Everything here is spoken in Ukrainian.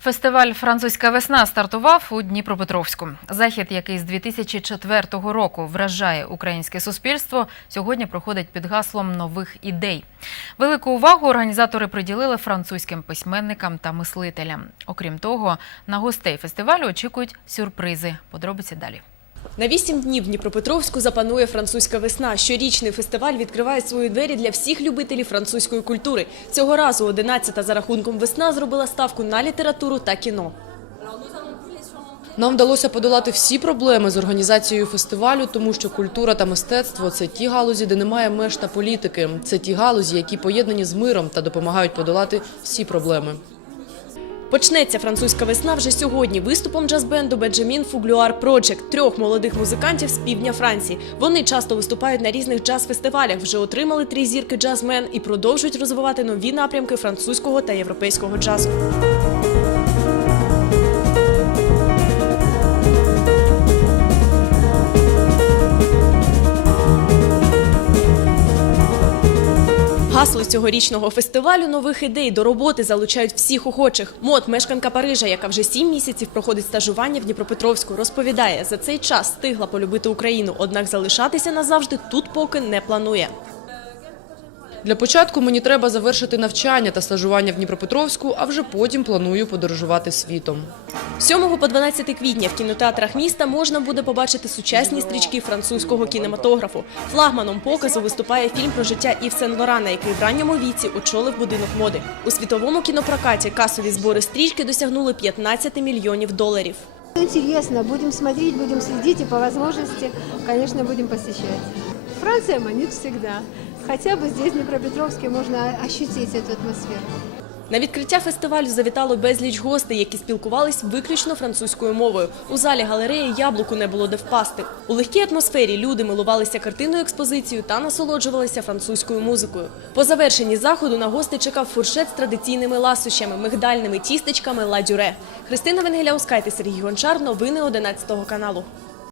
Фестиваль Французька весна стартував у Дніпропетровську. Захід, який з 2004 року вражає українське суспільство, сьогодні проходить під гаслом нових ідей. Велику увагу організатори приділили французьким письменникам та мислителям. Окрім того, на гостей фестивалю очікують сюрпризи. Подробиці далі. На вісім днів Дніпропетровську запанує французька весна. Щорічний фестиваль відкриває свої двері для всіх любителів французької культури. Цього разу 11-та за рахунком весна зробила ставку на літературу та кіно. Нам вдалося подолати всі проблеми з організацією фестивалю, тому що культура та мистецтво це ті галузі, де немає меж та політики. Це ті галузі, які поєднані з миром та допомагають подолати всі проблеми. Почнеться французька весна вже сьогодні виступом джаз-бенду Бенджамін Фуглюар Project, трьох молодих музикантів з півдня Франції. Вони часто виступають на різних джаз-фестивалях, вже отримали три зірки джазмен і продовжують розвивати нові напрямки французького та європейського джазу. Гасло цьогорічного фестивалю нових ідей до роботи залучають всіх охочих. Мод, мешканка Парижа, яка вже сім місяців проходить стажування в Дніпропетровську, розповідає, за цей час встигла полюбити Україну, однак залишатися назавжди тут поки не планує. Для початку мені треба завершити навчання та стажування в Дніпропетровську, а вже потім планую подорожувати світом. 7 по 12 квітня в кінотеатрах міста можна буде побачити сучасні стрічки французького кінематографу. Флагманом показу виступає фільм про життя Ів Сен-Лорана, який в ранньому віці очолив будинок моди. У світовому кінопрокаті касові збори стрічки досягнули 15 мільйонів доларів. Интересно, будем смотреть, будем следить и по возможности, конечно, будем посещать. Франция манит всегда. Хотя бы здесь, в Днепропетровске, можно ощутить эту атмосферу. На відкриття фестивалю завітало безліч гостей, які спілкувались виключно французькою мовою. У залі галереї яблуку не було де впасти. У легкій атмосфері люди милувалися картинною експозицією та насолоджувалися французькою музикою. По завершенні заходу на гостей чекав фуршет з традиційними ласощами, мигдальними тістечками ла дюре. Христина Венгеляускайте, Сергій Гончар. Новини 11 каналу.